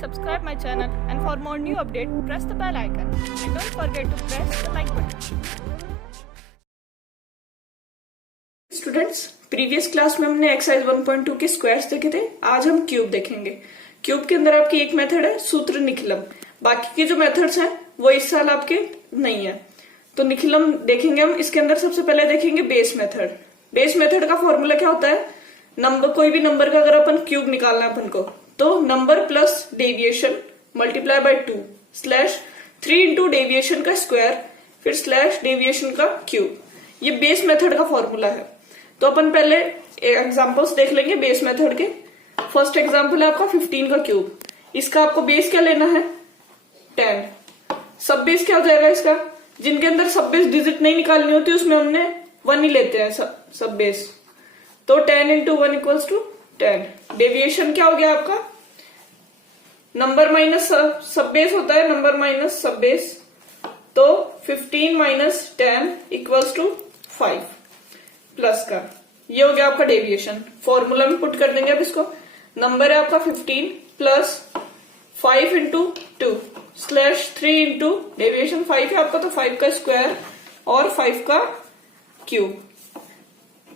subscribe my channel, and for more new update, press the bell icon and don't forget to press the like button. Students, previous class में हमने exercise 1.2 के squares देखे थे। आज हम cube देखेंगे। Cube के अंदर आपकी एक मेथड है सूत्र निखिलम, बाकी के जो मेथड्स हैं वो इस साल आपके नहीं है। तो निखिलम देखेंगे हम। इसके अंदर सबसे पहले देखेंगे बेस मेथड। बेस मेथड का फॉर्मूला क्या होता है? नंबर, कोई भी नंबर का अगर अपन क्यूब निकालना है अपन को, तो number plus deviation multiply by 2 slash 3 into deviation का स्क्वायर फिर स्लैश डेविएशन का क्यूब। ये बेस मेथड का फॉर्मूला है। तो अपन पहले एग्जांपल्स देख लेंगे बेस मेथड के। फर्स्ट एग्जांपल है आपका 15 का क्यूब। इसका आपको बेस क्या लेना है? 10। सब बेस क्या हो जाएगा इसका? जिनके अंदर सब बेस डिजिट नहीं निकालनी होती उसमें हमने 1 ही लेते हैं सब बेस। तो 10 इंटू 1 इक्वल्स टू 10। डेविएशन क्या हो गया आपका? नंबर माइनस सब बेस होता है, नंबर माइनस सब बेस। तो 15 माइनस 10 इक्वल्स टू 5 प्लस का, ये हो गया आपका डेविएशन। फॉर्मूला में पुट कर देंगे अब इसको। नंबर है आपका 15 plus 5 into 2 slash 3 into deviation 5 है आपका, तो 5 का स्क्वायर और 5 का क्यूब।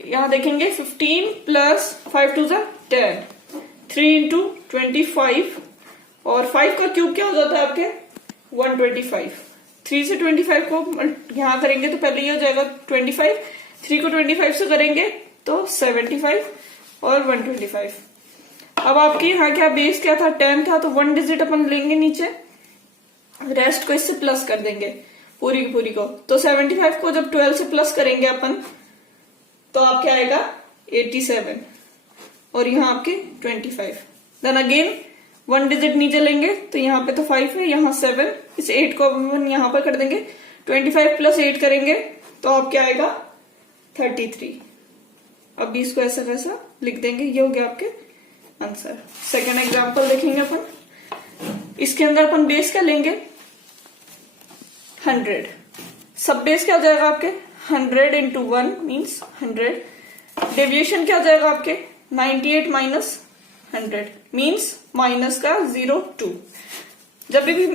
यहां देखेंगे 15 प्लस 5 टू 10, 3 इंटू 25 और 5 का क्यूब क्या हो जाता है आपके? 125। 3 से 25 को यहां करेंगे तो पहले ये हो जाएगा 25, 3 को 25 से करेंगे तो 75 और 125। अब आपके यहाँ क्या बेस क्या था? 10 था, तो 1 डिजिट अपन लेंगे नीचे, रेस्ट को इससे प्लस कर देंगे पूरी की पूरी को। तो 75 को जब 12 से प्लस करेंगे अपन तो आपके आएगा 87 और यहाँ आपके 25। देन अगेन 1 डिजिट नीचे लेंगे तो यहाँ पे तो 5 है, यहाँ 7, इस 8 को अपन यहाँ पर कर देंगे। 25 प्लस 8 करेंगे तो आपके आएगा 33। अब इसको ऐसा कैसा लिख देंगे, ये हो गया आपके आंसर। सेकेंड एग्जांपल देखेंगे अपन। इसके अंदर अपन बेस क्या लेंगे? 100। सब बेस क्या हो जाएगा आपके? 100 इंटू 1 मीन्स 100। डेविएशन क्या हो जाएगा आपके? 98 माइनस 100 मीन्स माइनस का 0 2। जब भी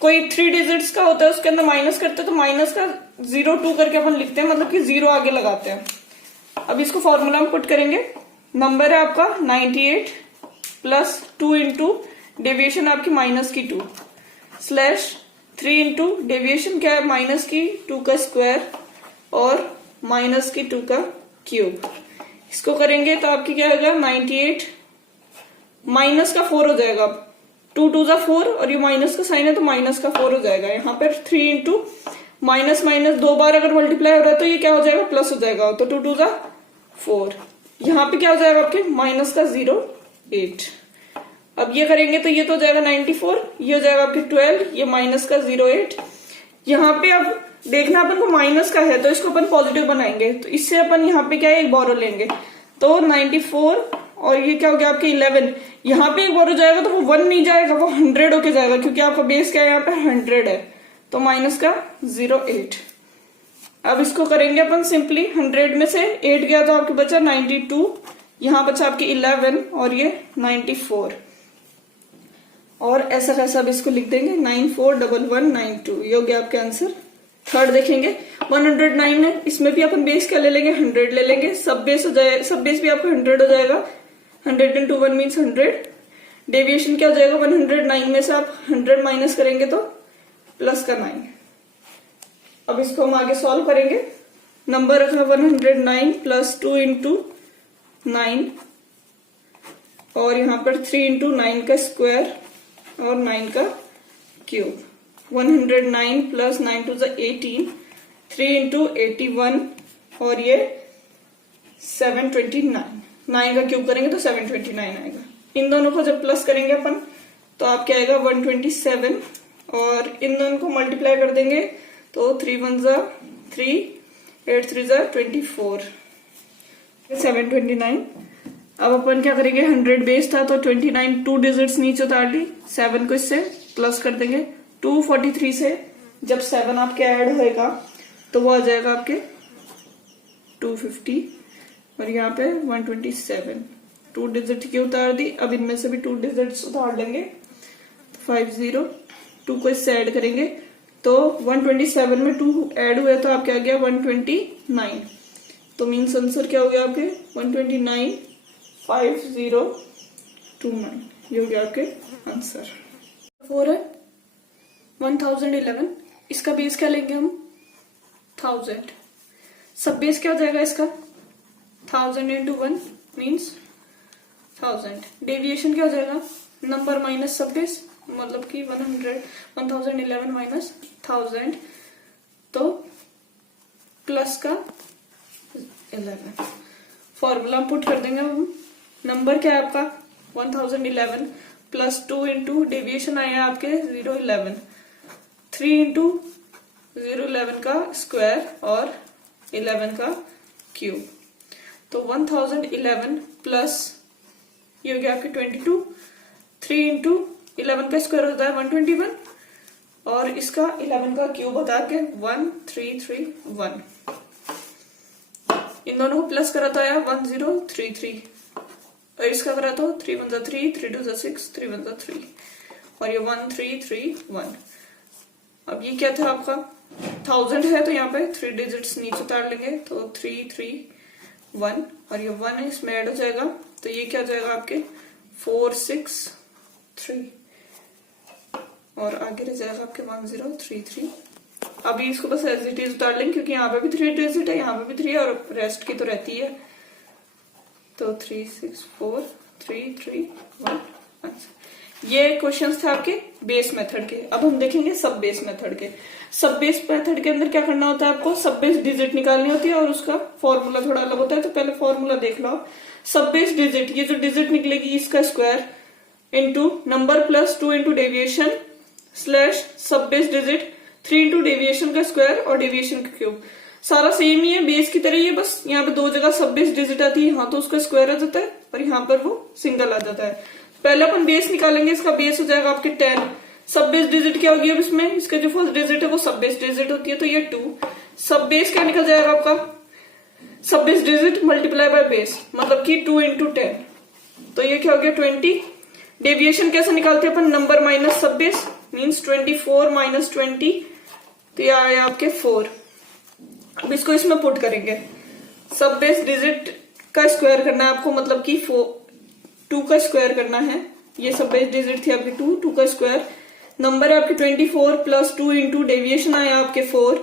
कोई 3 डिजिट्स का होता है उसके अंदर माइनस करते हैं तो माइनस का 0 2 करके अपन लिखते हैं, मतलब कि 0 आगे लगाते हैं। अब इसको फॉर्मूला में पुट करेंगे। नंबर है आपका 98 प्लस 2 इंटू डेविएशन आपकी माइनस की 2 स्लैश 3 इंटू डेविएशन क्या है? माइनस की 2 का स्क्वायर और माइनस की 2 का क्यूब। इसको करेंगे तो आपकी क्या होगा? 98 माइनस का 4 हो जाएगा। 2 2 4 और ये माइनस का साइन है तो माइनस का 4 हो जाएगा। यहाँ पर 3 इंटू माइनस माइनस 2 बार अगर मल्टीप्लाई हो रहा है तो ये क्या हो जाएगा? प्लस हो जाएगा। तो 2 2 4। यहाँ पे क्या हो जाएगा आपके? माइनस का 0 8। अब ये करेंगे तो ये तो हो जाएगा 94, ये हो जाएगा आपके 12, ये माइनस का 0 8। यहाँ पे अब देखना अपन को माइनस का है तो इसको अपन पॉजिटिव बनाएंगे, तो इससे अपन यहाँ पे क्या है? एक बोरो लेंगे। तो 94 और ये क्या हो गया आपके 11। यहाँ पे एक बोरो जाएगा तो वो 1 नहीं जाएगा, वो 100 होके जाएगा क्योंकि आपका बेस क्या है? यहाँ पे 100 है। तो माइनस का 0 8। अब इसको करेंगे अपन सिंपली। 100 में से 8 गया तो आपके बचा 92, यहाँ बचा आपके 11 और ये 94। और ऐसा कैसा अब इसको लिख देंगे 941192। ये हो गया आपके आंसर। थर्ड देखेंगे 109 है, इसमें भी अपन बेस क्या ले लेंगे? 100 ले लेंगे। सब बेस हो जाए, सब बेस भी आपका 100 हो जाएगा। 100 इंटू 1 मीन्स 100। डेविएशन क्या हो जाएगा? 109 में से आप 100 माइनस करेंगे तो प्लस का 9। अब इसको हम आगे सॉल्व करेंगे। नंबर रखा 109 प्लस 2 इंटू 9 और यहाँ पर 3 इंटू 9 का स्क्वायर और 9 का क्यूब। 109 प्लस 9 टू 18, 3 इंटू 81 और ये 729। 9 का क्यूब करेंगे तो 729 आएगा। इन दोनों को जब प्लस करेंगे अपन तो आपके आएगा 127 और इन दोनों को मल्टीप्लाई कर देंगे तो 3 1 3, 8 3 24, 729। अब अपन क्या करेंगे? 100 बेस था तो 29 2 डिजिट्स नीचे उतार ली, 7 को इससे प्लस कर देंगे। 243 से जब 7 आपके ऐड होएगा तो वो आ जाएगा आपके 250 और यहाँ पे 127। 2 डिजिट की उतार दी। अब इनमें से भी 2 डिजिट्स उतार लेंगे 50, 2 को इससे ऐड करेंगे तो 127 में 2 ऐड हुआ तो आपके आ गया 129। तो मीन्स आंसर क्या हो गया आपके 129, 5029, ये हो गया आपके आंसर। 4 है 1011, इसका बेस क्या लेंगे हम 1000। सब बेस क्या हो जाएगा इसका 1000 इंटू 1 मीन्स 1000। डेविएशन क्या हो जाएगा नंबर माइनस सब बेस, मतलब कि 1011 माइनस 1000 तो प्लस का 11। फॉर्मूला पुट कर देंगे हम। नंबर क्या है आपका 1011 प्लस 2 इंटू डेविएशन आया आपके 011, 3 इंटू 011 का स्क्वायर और 11 का क्यूब। तो 1011 प्लस ये हो गया आपके 22, 3 इंटू 11 का स्क्वायर होता है 121 और इसका 11 का क्यूब होता है 1331। इन दोनों को प्लस करा तो आया 1033 और इसका करा तो 3 1 3, 3 2 6, 3 1 3 और ये 1331। अब ये क्या था आपका 1000 है तो यहाँ पे 3 डिजिट्स नीचे उतार लेंगे तो 331 और ये 1 इसमें ऐड हो जाएगा तो ये क्या हो जाएगा आपके 463 और आगे रह जाएगा आपके 1033। अभी इसको बस एज इट इज उतार लेंगे क्योंकि यहाँ पे भी 3 डिजिट है, यहाँ पे भी 3 है और रेस्ट की तो रहती है। तो 3 6 4 3 3 1 आंसर। ये क्वेश्चंस थे आपके बेस मेथड के। अब हम देखेंगे सब बेस मेथड के। सब बेस मेथड के अंदर क्या करना होता है आपको सब बेस डिजिट निकालनी होती है और उसका फॉर्मूला थोड़ा अलग होता है। तो पहले फॉर्मूला देख लो। सब बेस डिजिट, ये जो डिजिट निकलेगी इसका square into number plus 2 into deviation slash सब बेस डिजिट 3 इंटू डेविएशन का स्क्वायर और डेविएशन का क्यूब। सारा सेम ही है बेस की तरह ही है, बस यहाँ पे 2 जगह सब बेस डिजिट आती है, यहाँ तो उसका स्क्वायर आ जाता है और यहाँ पर वो सिंगल आ जाता है। पहले अपन बेस निकालेंगे, इसका बेस हो जाएगा आपके 10। सब बेस डिजिट क्या होगी अब इसमें, इसका जो फर्स्ट डिजिट है वो सब बेस डिजिट होती है तो ये 2। सब बेस क्या निकल जाएगा आपका सब base digit multiply by base, मतलब कि 2 इंटू 10 तो ये क्या हो गया 20। डेविएशन कैसे निकालते हैं अपन, नंबर माइनस सब बेस मीन्स 24 माइनस 20 तो ये आया आपके 4। अब इसको इसमें पुट करेंगे। सब बेस डिजिट का स्क्वायर करना है आपको, मतलब कि 2 का स्क्वायर करना है। ये सब बेस डिजिट थी आपकी 2 का स्क्वायर, नंबर है आपके 24 प्लस 2 इंटू डेविएशन आया आपके 4,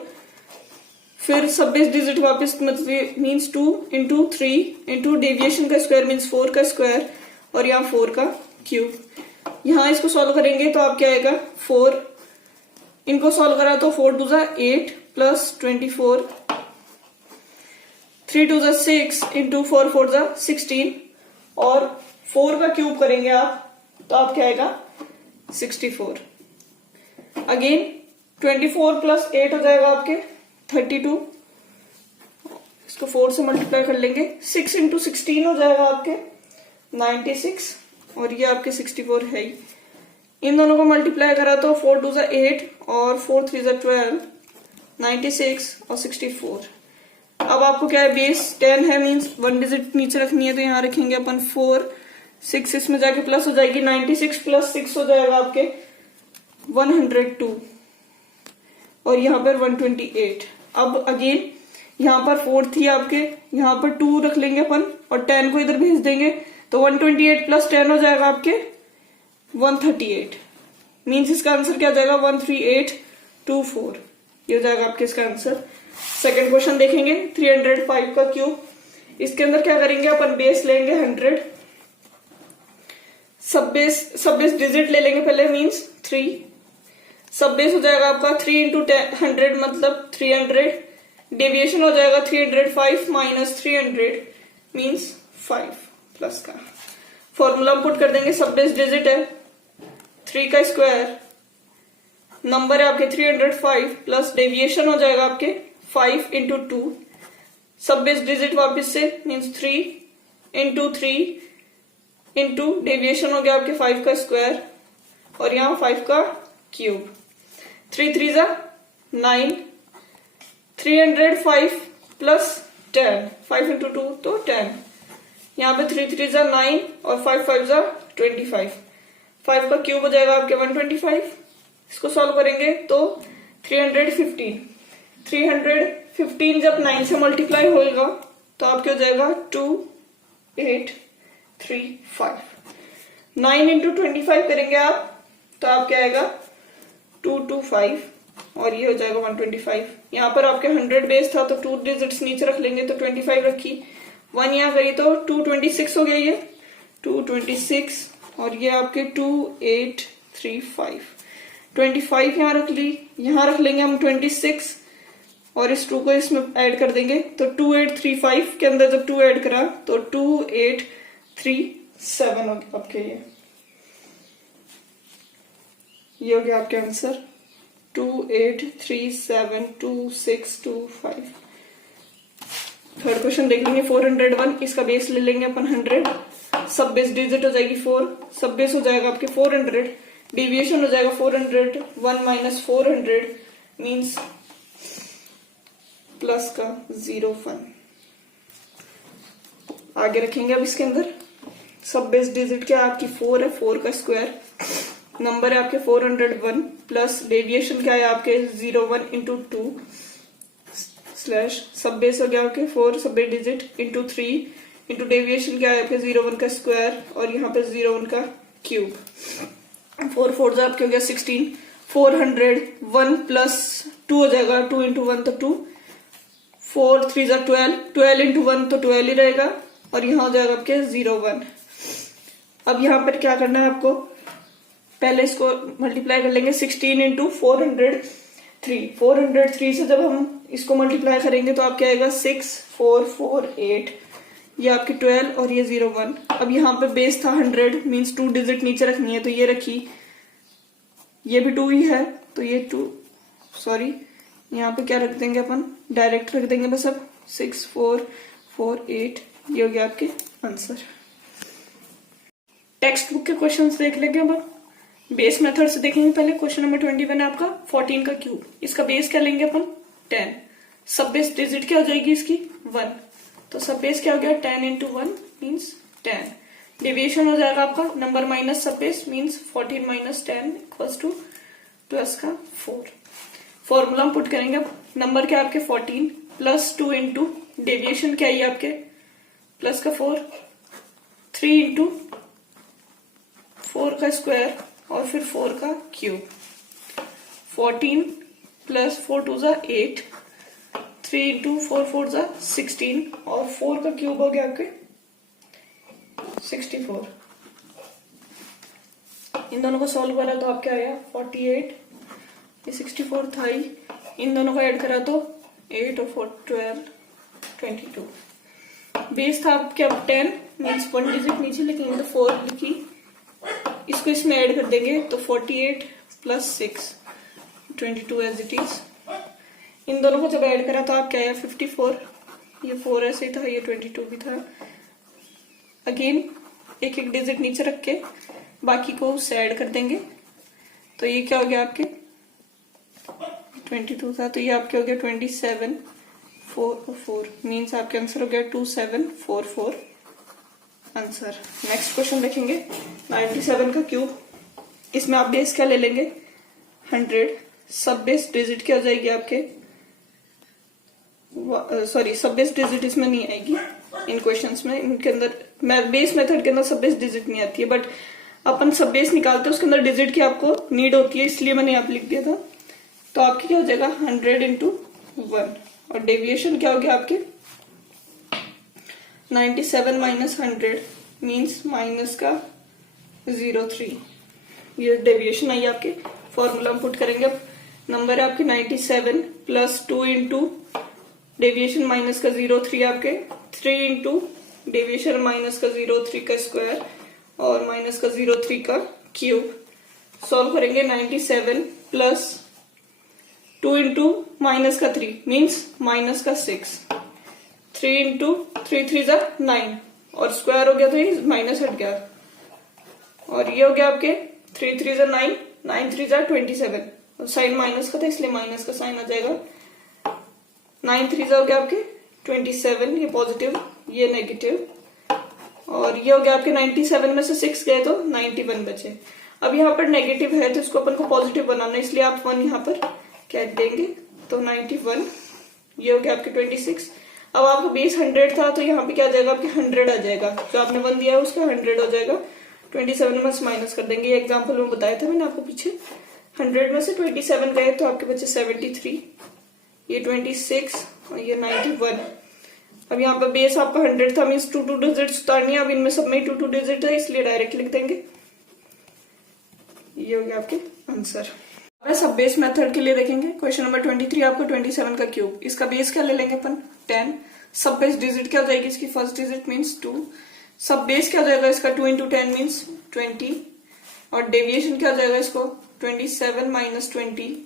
फिर सब बेस डिजिट वापस मतलब मीन्स 2 इंटू 3 इंटू डेविएशन का स्क्वायर मीन्स 4 का स्क्वायर और यहाँ 4 का क्यूब। यहाँ इसको सॉल्व करेंगे तो आप क्या आएगा 4, इनको सॉल्व करा तो 4 2 8 प्लस 24, 3 2 6 इंटू 4 4 16 और 4 का क्यूब करेंगे आप तो आप क्या आएगा 64। अगेन 24 प्लस 8 हो जाएगा आपके 32, इसको 4 से मल्टीप्लाई कर लेंगे, 6 इंटू 16 हो जाएगा आपके 96 और ये आपके 64 है ही। इन दोनों को मल्टीप्लाई करा तो 4 2 8 और 4 3 12, 96 और 64। अब आपको क्या है बेस 10 है मीन्स 1 डिजिट नीचे रखनी है तो यहाँ रखेंगे अपन 4, 6 इसमें जाके प्लस हो जाएगी, 96 प्लस 6 हो जाएगा आपके 102 और यहाँ पर 128। अब अगेन यहाँ पर 4 थी आपके, यहाँ पर 2 रख लेंगे अपन और 10 को इधर भेज देंगे तो 128 प्लस 10 हो जाएगा आपके 138 मीन्स इसका आंसर क्या हो जाएगा 13824, ये हो जाएगा आपके इसका आंसर। सेकंड क्वेश्चन देखेंगे 305 का क्यूब। इसके अंदर क्या करेंगे अपन बेस लेंगे 100, सब बेस डिजिट ले लेंगे पहले मीन्स 3, सब बेस हो जाएगा आपका 3 इंटू 100 मतलब 300, डेविएशन हो जाएगा 305 माइनस 300 मीन्स 5 प्लस का। फॉर्मूला पुट कर देंगे, सब बेस डिजिट है 3 का स्क्वायर, नंबर है आपके 305 प्लस डेविएशन हो जाएगा आपके 5 इंटू 2, सब बेस डिजिट वापिस से मीन्स 3 इंटू 3 इंटू डेविएशन हो गया आपके 5 का स्क्वायर और यहाँ 5 का क्यूब, 3 3 9, 305 प्लस 10, 5 इंटू 2 तो 10, यहाँ पे 3 3 9 और 5 5 25, 5 का क्यूब हो जाएगा आपके 125। इसको सॉल्व करेंगे तो 315 जब 9 से मल्टीप्लाई होएगा तो आपके हो जाएगा 2835। 9 इंटू 25 करेंगे आप तो आपके आएगा 225 और ये हो जाएगा 125। यहाँ पर आपके 100 बेस था तो 2 डिजिट्स नीचे रख लेंगे तो 25 रखी, 1 यहाँ करी तो 226 हो गया ये 226 और ये आपके 2835। 25 यहाँ रख ली, यहाँ रख लेंगे हम 26 और इस 2 को इसमें ऐड कर देंगे तो 2835 के अंदर जब 2 ऐड करा तो 2837 हो गया आपके ये हो गया आपके आंसर 28372625। थर्ड क्वेश्चन देख लेंगे 401। इसका बेस ले लेंगे अपन 100, सब बेस डिजिट हो जाएगी 4, सब बेस हो जाएगा आपके 400, डेविएशन हो जाएगा 400, 1 माइनस 400 मीन्स प्लस का 01। आगे रखेंगे अब इसके अंदर सब बेस डिजिट क्या आपकी 4 है, 4 का स्क्वायर, नंबर है आपके 401 प्लस डेविएशन क्या है आपके 01 इंटू 2 स्लैश सब बेस हो गया आपके 4 सब base digit into 3 into deviation क्या है आपके 01 का स्क्वायर और यहाँ पे 01 का क्यूब। 4 4 आपके हो गया 16, 401 प्लस 2 हो जाएगा 2 इंटू 1 तो 2, 4 3 12, 12 इंटू 1 तो 12 ही रहेगा और यहाँ हो जाएगा आपके 01। अब यहाँ पर क्या करना है आपको, पहले इसको मल्टीप्लाई कर लेंगे 16 इंटू 403। 403 से जब हम इसको मल्टीप्लाई करेंगे तो आपके आएगा 6448, ये आपकी 12 और ये 01। अब यहाँ पे बेस था 100 मीन्स 2 डिजिट नीचे रखनी है तो ये रखी, ये भी 2 ही है तो ये 2 सॉरी यहाँ पे क्या रख देंगे अपन, डायरेक्ट रख देंगे बस। अब 6448 ये हो गया आपके आंसर। टेक्स्ट बुक के क्वेश्चंस देख लेंगे अब बेस मेथड से देखेंगे। पहले क्वेश्चन नंबर 21 है आपका 14 का क्यूब, इसका बेस क्या लेंगे अपन 10, सब बेस डिजिट क्या हो जाएगी इसकी 1, तो सब बेस क्या हो गया 10 इंटू 1 मीन्स 10। डेविएशन हो जाएगा आपका नंबर माइनस सब base means 14 minus 10 equals two plus का 4। फॉर्मूला हम पुट करेंगे, अब नंबर क्या आपके 14 प्लस 2 इंटू डेविएशन क्या है आपके प्लस का 4, 3 इंटू 4 का स्क्वायर और फिर 4 का क्यूब। 14 प्लस 4 2 जा 8, 3 इंटू 4 4 जा 16 और 4 का क्यूब हो गया आपके 64। इन दोनों को सॉल्व करा तो आपके आया 48, ये 64 था ही, इन दोनों को ऐड करा तो 8 और 4 12 22। बेस था आपके अब 10 मीन्स 1 डिजिट नीचे लिखेंगे तो 4 लिखी, इसको इसमें ऐड कर देंगे तो 48 प्लस 6 22 एज इट इज। इन दोनों को जब ऐड करा तो आप क्या आया 54, ये 4 ऐसे ही था, ये 22 भी था। अगेन एक एक डिजिट नीचे रख के बाकी को उससे ऐड कर देंगे तो ये क्या हो गया आपके 22 था तो ये आपके हो गया 27 4 मीन्स आपके आंसर हो गया 2744 आंसर। नेक्स्ट क्वेश्चन देखेंगे 97 का क्यूब, इसमें आप बेस क्या ले लेंगे 100, सब बेस डिजिट क्या हो जाएगी आपके सॉरी सब बेस डिजिट इसमें नहीं आएगी इन क्वेश्चंस में, इनके अंदर बेस मेथड के अंदर सब बेस डिजिट नहीं आती है, बट अपन सब बेस निकालते हैं उसके अंदर डिजिट की आपको नीड होती है इसलिए मैंने यहाँ पे लिख दिया था। तो आपकी क्या हो जाएगा 100 इंटू 1 और डेविएशन क्या हो गया आपके 97 माइनस 100 मीन्स माइनस का 03, ये डेविएशन आई आपके। फॉर्मूला हम पुट करेंगे, अब नंबर है आपके 97 प्लस 2 इंटू डेविएशन माइनस का 03 आपके 3 इंटू डेविएशन माइनस का 03 का स्क्वायर और माइनस का 03 का क्यूब। सॉल्व करेंगे 97 प्लस 2 इंटू माइनस का 3 मीन्स माइनस का 6, 3 इंटू 3 3 जा 9 और स्क्वायर हो गया तो ये माइनस हट गया और ये हो गया आपके 3 3 जा 9, 9 3 जा 27 और साइन माइनस का था इसलिए माइनस का साइन आ जाएगा। 9 3 जा हो गया आपके 27, ये पॉजिटिव ये नेगेटिव और ये हो गया आपके 97 में से 6 गए तो 91 बचे। अब यहाँ पर नेगेटिव है तो इसको अपन को पॉजिटिव बनाना है, इसलिए आप 1 यहाँ पर क्या देंगे, तो 91, ये हो गया आपके 26। अब आपका बेस 100 था तो यहाँ पे क्या आ जाएगा, आपके 100 आ जाएगा, जो आपने 1 दिया है उसका 100 हो जाएगा। 27 में माइनस कर देंगे, ये एग्जाम्पल में बताया था मैंने आपको पीछे। 100 में से 27 गए तो आपके बचे 73, ये 26 और ये 91। अब यहाँ पे बेस आपका 100 था, मीन्स 2 डिजिट उतारनी है। अब इनमें सब में 2 डिजिट है, इसलिए डायरेक्ट लिख देंगे। ये हो गया आपके आंसर। अब सब बेस मेथड के लिए देखेंगे क्वेश्चन नंबर 23 आपको 27 का क्यूब। इसका बेस क्या ले लेंगे अपन, 10। सब बेस डिजिट क्या हो जाएगी इसकी, फर्स्ट डिजिट मीन्स 2। सब बेस क्या हो जाएगा इसका, 2 इंटू 10 मीन्स 20। और डेविएशन क्या हो जाएगा इसको, 27 माइनस 20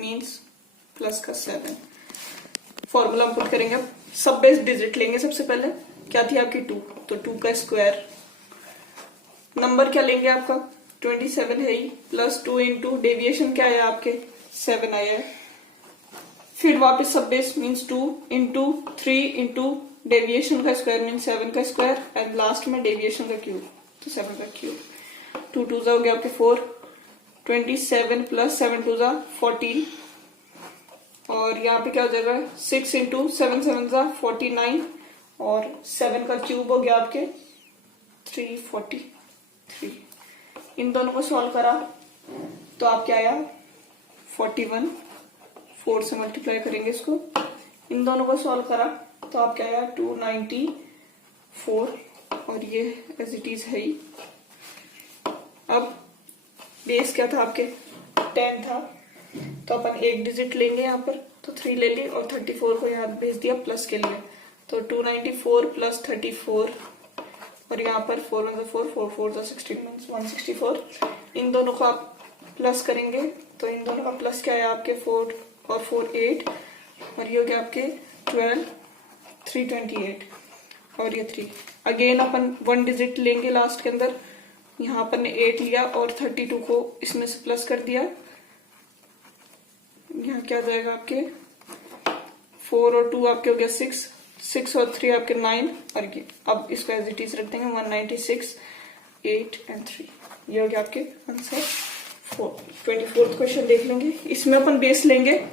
मीन्स प्लस का 7। फॉर्मूला पुट करेंगे। अब सब बेस डिजिट लेंगे, सबसे पहले क्या थी आपकी 2, तो 2 का स्क्वायर। नंबर क्या लेंगे आपका 27 है ही, प्लस 2 इंटू डेविएशन क्या आया आपके 7 आया है। फिर वापस सब base means 2 into 3 into deviation का स्क्वायर मीन्स 7 का स्क्वायर, एंड लास्ट में डेविएशन का क्यूब, तो 7 का क्यूब। 2 2 हो गया आपके 4, 27 प्लस 7 2 14, और यहाँ पे क्या हो जाएगा 6 इंटू 7 7 49, और 7 का क्यूब हो गया आपके 343। इन दोनों को सॉल्व करा तो आप क्या आया 41, 4 से मल्टीप्लाई करेंगे इसको। इन दोनों को सॉल्व करा तो आप क्या आया 294, और ये एज इट इज है ही। अब बेस क्या था आपके 10 था, तो अपन एक डिजिट लेंगे यहाँ पर, तो 3 ले ली और 34 को यहाँ भेज दिया प्लस के लिए, तो 294 प्लस 34, और यहाँ पर 4 1 4 4 4 16 164। इन दोनों को आप प्लस करेंगे तो इन दोनों का प्लस क्या है आपके 4 और 4 8, और ये हो गया आपके 12 328, और ये 3। अगेन अपन 1 डिजिट लेंगे लास्ट के अंदर, यहाँ अपन ने 8 लिया और 32 को इसमें से प्लस कर दिया। यहाँ क्या जाएगा आपके 4 और 2 आपके हो गया 6, 6 और 3 आपके 9, और ये अब इसको एज इट इज रख देंगे 196 8 एंड 3। ये हो गया आपके आंसर। 24th क्वेश्चन देख लेंगे। इसमें अपन बेस लेंगे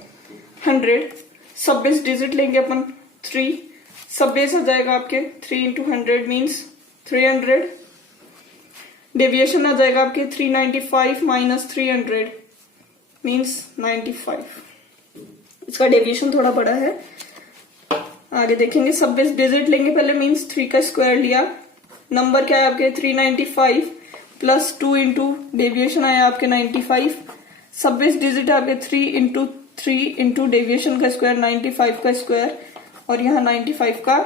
100, सब बेस डिजिट लेंगे अपन 3, सब बेस आ जाएगा आपके 3 इंटू 100 मीन्स 300। डेविएशन आ जाएगा आपके 395 माइनस 300 मीन्स 95। इसका डेविएशन थोड़ा बड़ा है, आगे देखेंगे। सब बेस डिजिट लेंगे पहले, मीन्स 3 का स्क्वायर लिया। नंबर क्या है आपके 395 प्लस 2 इंटू डेविएशन आया आपके 95। सब बेस डिजिट आपके 3 इंटू डेविएशन का स्क्वायर 95 का स्क्वायर, और यहाँ 95 का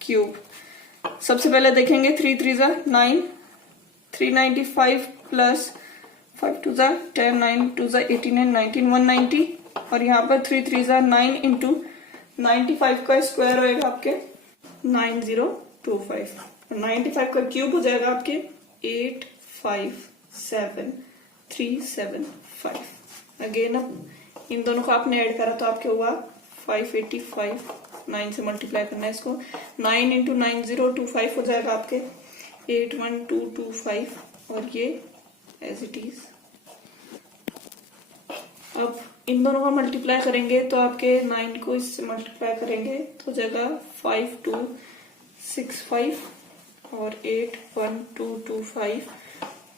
क्यूब। सबसे पहले देखेंगे 3 3 9, 395 प्लस 5 2 10, 9 2 89 19 190, और यहाँ पर 3 3 9 इंटू 95 का स्क्वायर होएगा आपके 9025, 95 का क्यूब हो जाएगा आपके 857375। अगेन अब इन दोनों को आपने ऐड करा तो आपके हुआ 585, 9 से मल्टीप्लाई करना है इसको, 9 इंटू 9025 हो जाएगा आपके 81225, और ये एज इट इज। अब इन दोनों का मल्टीप्लाई करेंगे तो आपके 9 को इससे मल्टीप्लाई करेंगे तो हो जाएगा 5265 और 81225,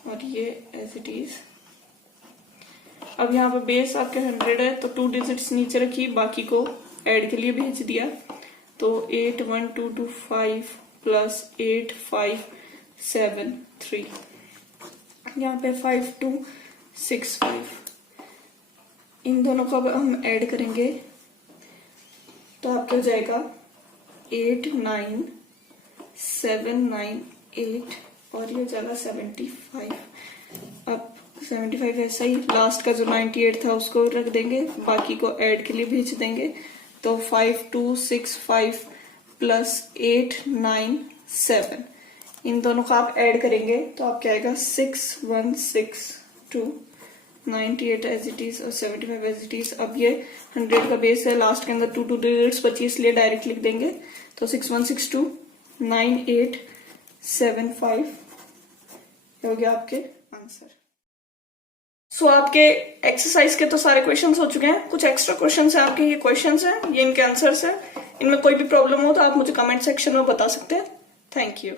और ये एज इट इज। अब यहाँ पे बेस आपके 100 है तो 2 डिजिट्स नीचे रखी, बाकी को ऐड के लिए भेज दिया, तो 81225 प्लस 8573, यहाँ पे 5265। इन दोनों को अब हम ऐड करेंगे तो आपको हो जाएगा 89798, और ये हो जाएगा 75। अब 75 ऐसा ही, लास्ट का जो 98 था उसको रख देंगे, बाकी को ऐड के लिए भेज देंगे, तो 5265 प्लस 897, इन दोनों का आप ऐड करेंगे तो आपको आएगा 6162, 98 एज इट इज और 75 एज इट इज। अब ये 100 का बेस है, लास्ट के अंदर 2 डिजिट्स बची, इसलिए डायरेक्ट लिख देंगे, तो 6162 9875 हो गया आपके आंसर। सो आपके एक्सरसाइज के तो सारे क्वेश्चंस हो चुके हैं, कुछ एक्स्ट्रा क्वेश्चंस हैं आपके, ये क्वेश्चंस हैं, ये इनके आंसर्स हैं। इनमें कोई भी प्रॉब्लम हो तो आप मुझे कमेंट सेक्शन में बता सकते हैं। Thank you.